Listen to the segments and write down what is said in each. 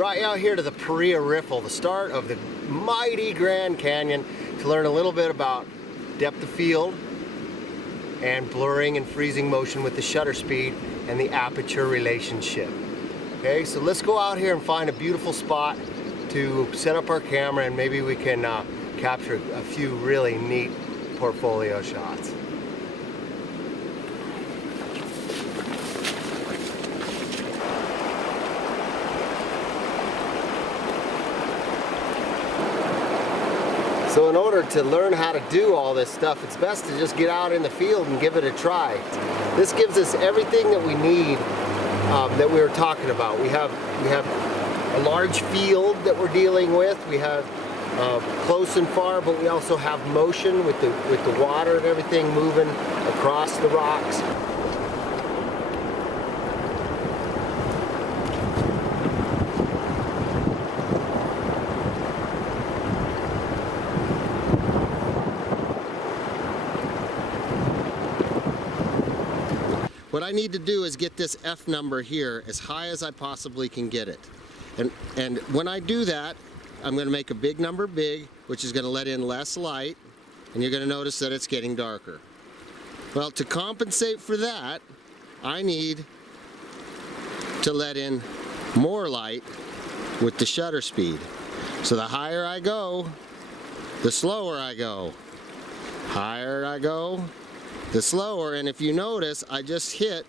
Brought you out here to the Paria Riffle, the start of the mighty Grand Canyon, to learn a little bit about depth of field and blurring and freezing motion with the shutter speed and the aperture relationship. Okay, so let's go out here and find a beautiful spot to set up our camera, and maybe we can capture a few really neat portfolio shots. So in order to learn how to do all this stuff, it's best to just get out in the field and give it a try. This gives us everything that we need that we were talking about. We have a large field that we're dealing with. We have close and far, but we also have motion with the water and everything moving across the rocks. What I need to do is get this F number here as high as I possibly can get it. And when I do that, I'm going to make a big number big, which is going to let in less light, and you're going to notice that it's getting darker. Well, to compensate for that, I need to let in more light with the shutter speed. So the higher I go, the slower I go. Higher I go, the slower. And if you notice, I just hit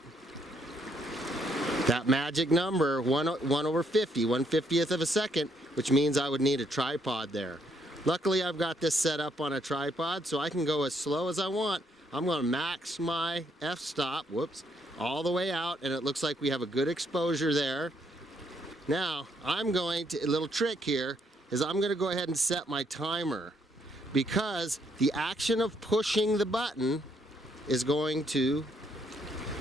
that magic number, 1 over 50, 1/50th of a second, which means I would need a tripod there. Luckily, I've got this set up on a tripod, so I can go as slow as I want. I'm going to max my f-stop, whoops, all the way out, and it looks like we have a good exposure there. Now, a little trick here is I'm going to go ahead and set my timer, because the action of pushing the button is going to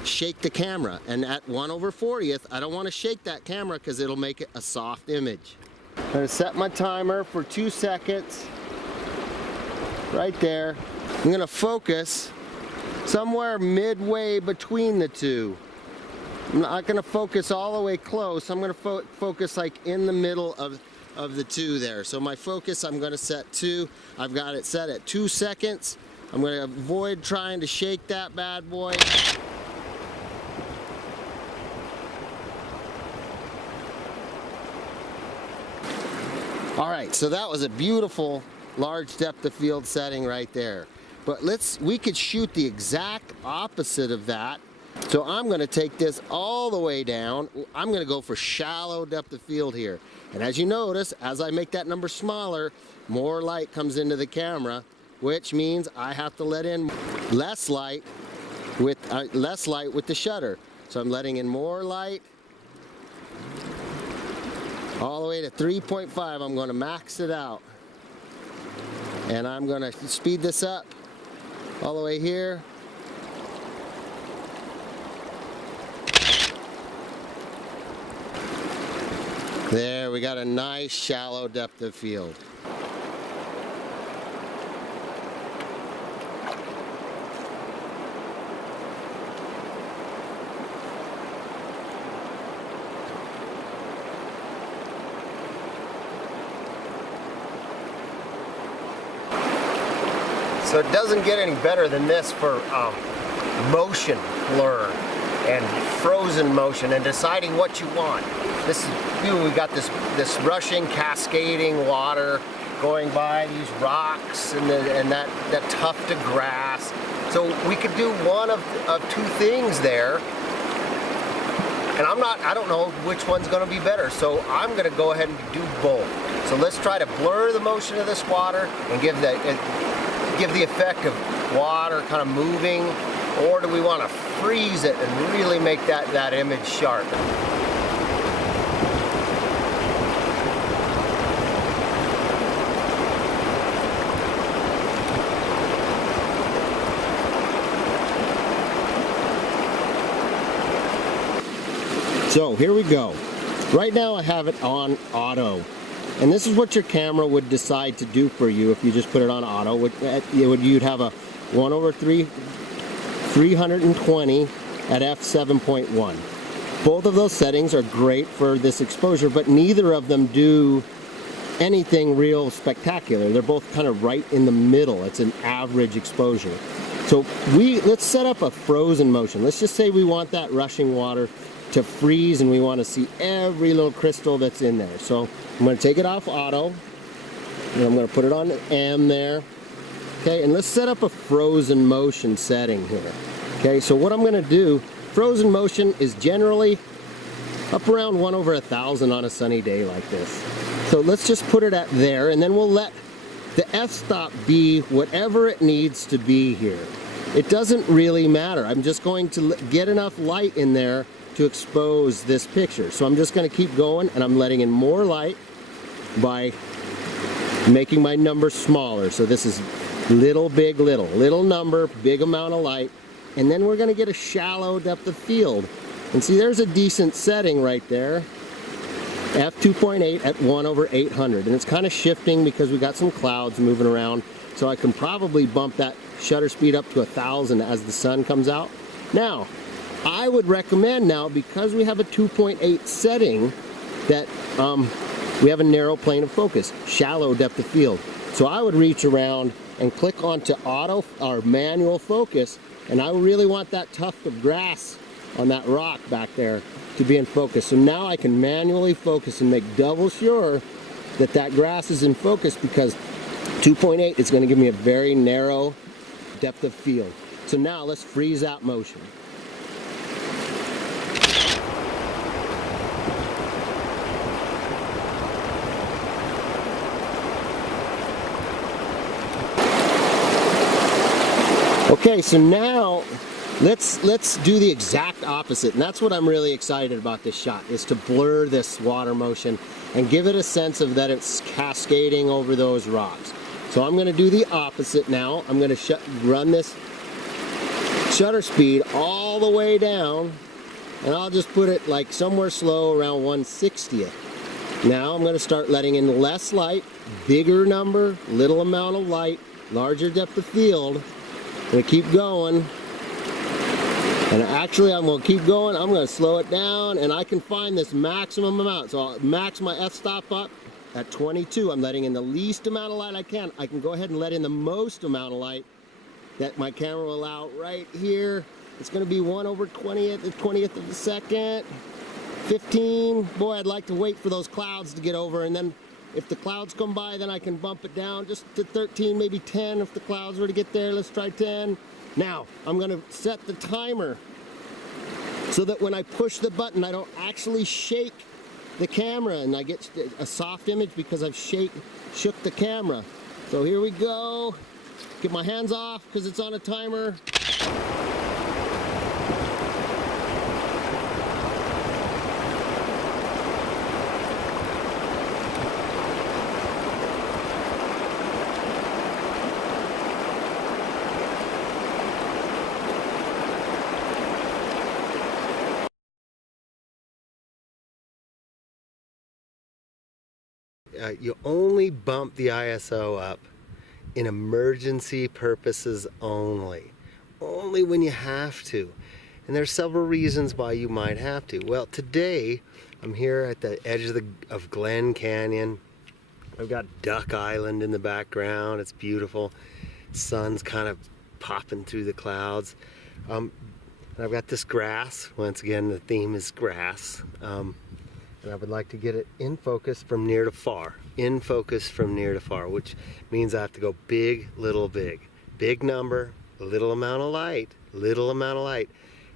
shake the camera, and at 1 over 40th, I don't want to shake that camera because it'll make it a soft image. I'm going to set my timer for 2 seconds right there. I'm going to focus somewhere midway between the two. I'm not going to focus all the way close. I'm going to focus like in the middle of the two there. So my focus, I'm going to set 2. I've got it set at 2 seconds. I'm going to avoid trying to shake that bad boy. All right, so that was a beautiful large depth of field setting right there. But we could shoot the exact opposite of that. So I'm going to take this all the way down. I'm going to go for shallow depth of field here. And as you notice, as I make that number smaller, more light comes into the camera, which means I have to let in less light with the shutter. So I'm letting in more light all the way to 3.5. I'm going to max it out, and I'm going to speed this up all the way here. There, we got a nice shallow depth of field. So it doesn't get any better than this for motion blur and frozen motion and deciding what you want. This is, we got this rushing, cascading water going by these rocks and that tuft of grass. So we could do one of 2 things there. And I don't know which one's going to be better. So I'm going to go ahead and do both. So let's try to blur the motion of this water and give the effect of water kind of moving, or do we want to freeze it and really make that image sharp? So here we go. Right now I have it on auto. And this is what your camera would decide to do for you if you just put it on auto. You'd have a 1/320 at f7.1. Both of those settings are great for this exposure, but neither of them do anything real spectacular. They're both kind of right in the middle. It's an average exposure. So let's set up a frozen motion. Let's just say we want that rushing water to freeze and we want to see every little crystal that's in there. So I'm going to take it off auto and I'm going to put it on M there. Okay, and let's set up a frozen motion setting here. Okay, so what I'm going to do, frozen motion is generally up around 1/1000 on a sunny day like this. So let's just put it at there, and then we'll let the f-stop be whatever it needs to be here. It doesn't really matter. I'm just going to get enough light in there to expose this picture. So I'm just going to keep going, and I'm letting in more light by making my number smaller. So this is little, big, little. Little number, big amount of light. And then we're going to get a shallow depth of field. And see, there's a decent setting right there. F2.8 at 1/800. And it's kind of shifting because we got some clouds moving around. So I can probably bump that shutter speed up to 1000 as the sun comes out. Now, I would recommend now, because we have a 2.8 setting, that we have a narrow plane of focus, shallow depth of field. So I would reach around and click onto auto or manual focus, and I really want that tuft of grass on that rock back there to be in focus. So now I can manually focus and make double sure that that grass is in focus, because 2.8 is going to give me a very narrow depth of field. So now let's freeze that motion. Okay, so now let's do the exact opposite, and that's what I'm really excited about this shot, is to blur this water motion and give it a sense of that it's cascading over those rocks. So I'm going to do the opposite now. I'm going to run this shutter speed all the way down, and I'll just put it like somewhere slow around 1/60th. Now I'm going to start letting in less light, bigger number, little amount of light, larger depth of field. I'm going to keep going. And actually, I'm going to keep going. I'm going to slow it down, and I can find this maximum amount. So I'll max my f-stop up at 22. I'm letting in the least amount of light I can. I can go ahead and let in the most amount of light that my camera will allow right here. It's going to be 1/20th, the 20th of a second. 15. Boy, I'd like to wait for those clouds to get over, and then if the clouds come by, then I can bump it down just to 13, maybe 10 if the clouds were to get there. Let's try 10. Now, I'm going to set the timer so that when I push the button, I don't actually shake the camera, and I get a soft image because I've shook the camera. So here we go. Get my hands off because it's on a timer. You only bump the ISO up in emergency purposes only. Only when you have to. And there's several reasons why you might have to. Well, today I'm here at the edge of Glen Canyon. I've got Duck Island in the background. It's beautiful. Sun's kind of popping through the clouds. And I've got this grass. Once again, the theme is grass. And I would like to get it in focus from near to far. In focus from near to far, which means I have to go big, little, big. Big number, little amount of light, little amount of light,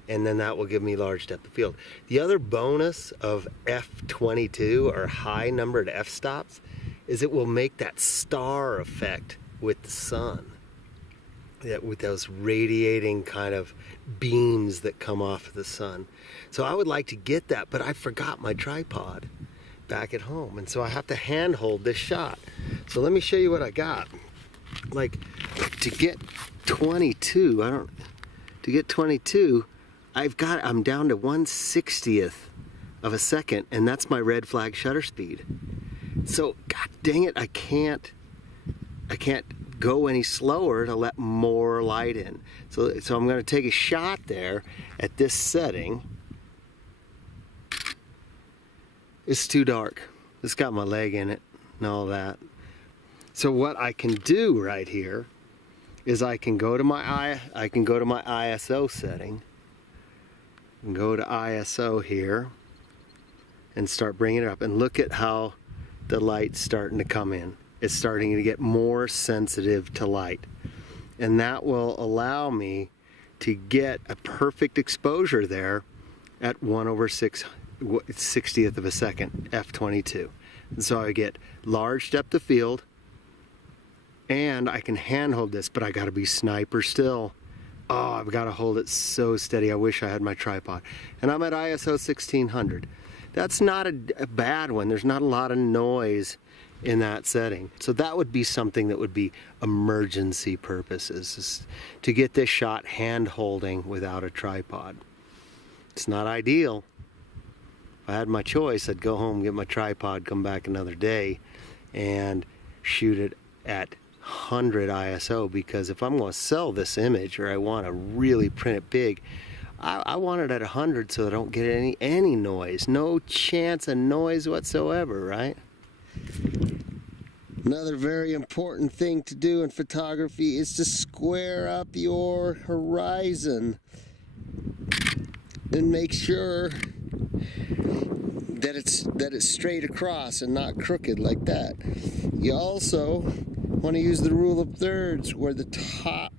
and then that will give me large depth of field. The other bonus of f22, or high numbered f-stops, is it will make that star effect with the sun. With those radiating kind of beams that come off of the sun. So I would like to get that, but I forgot my tripod back at home, and so I have to hand hold this shot. So let me show you what I got. Like, to get 22, I'm down to 1/60th of a second, and that's my red flag shutter speed. So god dang it, I can't go any slower to let more light in. So I'm going to take a shot there at this setting, It's too dark. It's got my leg in it and all that. So what I can do right here is I can go to my ISO setting and go to ISO here and start bringing it up, and look at how the light's starting to come in. It's starting to get more sensitive to light, and that will allow me to get a perfect exposure there at 1/60th of a second, f/22. And so I get large depth of field, and I can handhold this, but I gotta be sniper still. Oh, I've gotta hold it so steady. I wish I had my tripod. And I'm at ISO 1600. That's not a bad one. There's not a lot of noise in that setting. So that would be something that would be emergency purposes, is to get this shot hand holding without a tripod. It's not ideal. If I had my choice, I'd go home, get my tripod, come back another day, and shoot it at 100 ISO, because if I'm going to sell this image, or I want to really print it big, I want it at 100 so I don't get any noise. No chance of noise whatsoever, right? Another very important thing to do in photography is to square up your horizon and make sure that it's straight across and not crooked like that. You also want to use the rule of thirds, where the top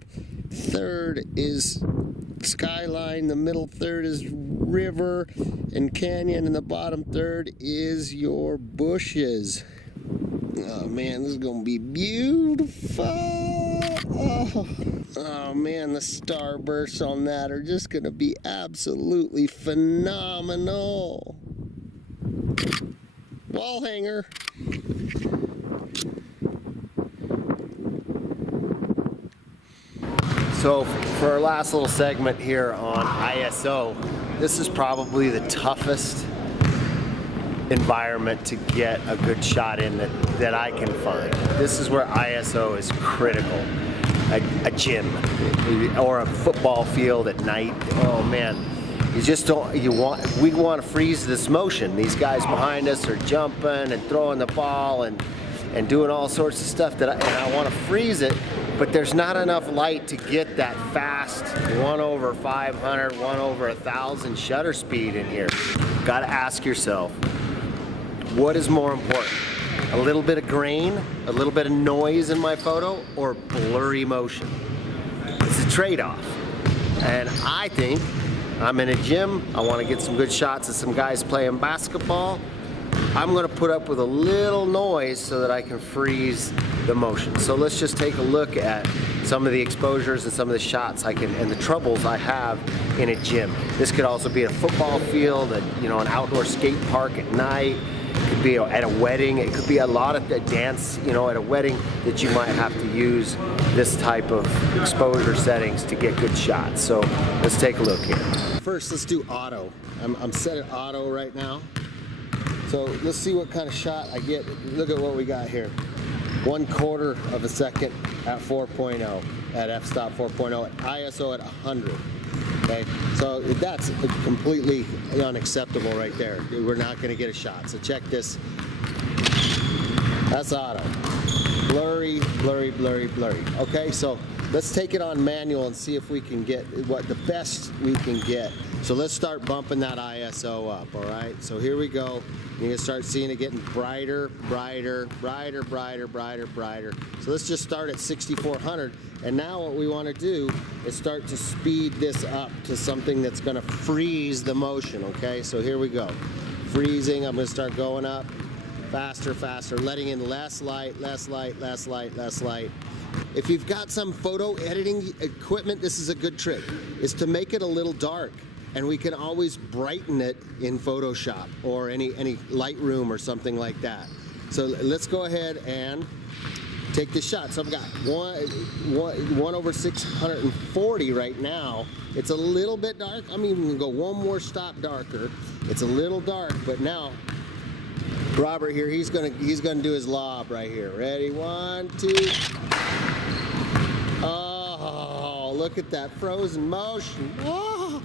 third is skyline, the middle third is river and canyon, and the bottom third is your bushes. Oh man, this is gonna be beautiful. Oh man, the starbursts on that are just gonna be absolutely phenomenal. Wall hanger. So for our last little segment here on ISO, this is probably the toughest environment to get a good shot in that I can find. This is where ISO is critical. A gym or a football field at night. Oh man, you just don't, we want to freeze this motion. These guys behind us are jumping and throwing the ball and doing all sorts of stuff and I want to freeze it, but there's not enough light to get that fast 1/500, 1/1000 shutter speed in here. Got to ask yourself, what is more important? A little bit of grain, a little bit of noise in my photo, or blurry motion? It's a trade-off. And I think I'm in a gym, I want to get some good shots of some guys playing basketball. I'm going to put up with a little noise so that I can freeze the motion. So let's just take a look at some of the exposures and some of the shots and the troubles I have in a gym. This could also be a football field, an outdoor skate park at night. It could be at a wedding. It could be a lot of the dance, at a wedding, that you might have to use this type of exposure settings to get good shots. So let's take a look here. First, let's do auto. I'm set at auto right now. So let's see what kind of shot I get. Look at what we got here. 1/4 of a second at 4.0, at f-stop 4.0, at ISO at 100. Okay, so that's completely unacceptable right there. We're not going to get a shot. So check this. That's auto. Blurry, blurry, blurry, blurry. Okay, so let's take it on manual and see if we can get what the best we can get. So let's start bumping that ISO up, all right? So here we go. You're gonna start seeing it getting brighter, brighter, brighter, brighter, brighter, brighter. So let's just start at 6400. And now what we wanna do is start to speed this up to something that's gonna freeze the motion, okay? So here we go. Freezing, I'm gonna start going up. Faster, faster, letting in less light, less light, less light, less light. If you've got some photo editing equipment, this is a good trick, is to make it a little dark. And we can always brighten it in Photoshop or any Lightroom or something like that. So let's go ahead and take the shot. So I've got 1/640 right now. It's a little bit dark. I'm even gonna go one more stop darker. It's a little dark, but now Robert here, he's gonna do his lob right here. Ready? 1, 2. Oh, look at that frozen motion. Oh.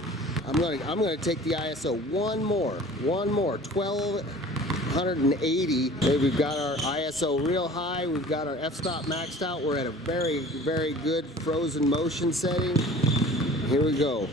I'm gonna take the ISO one more, 1280. Okay, we've got our ISO real high, we've got our f-stop maxed out. We're at a very, very good frozen motion setting. Here we go.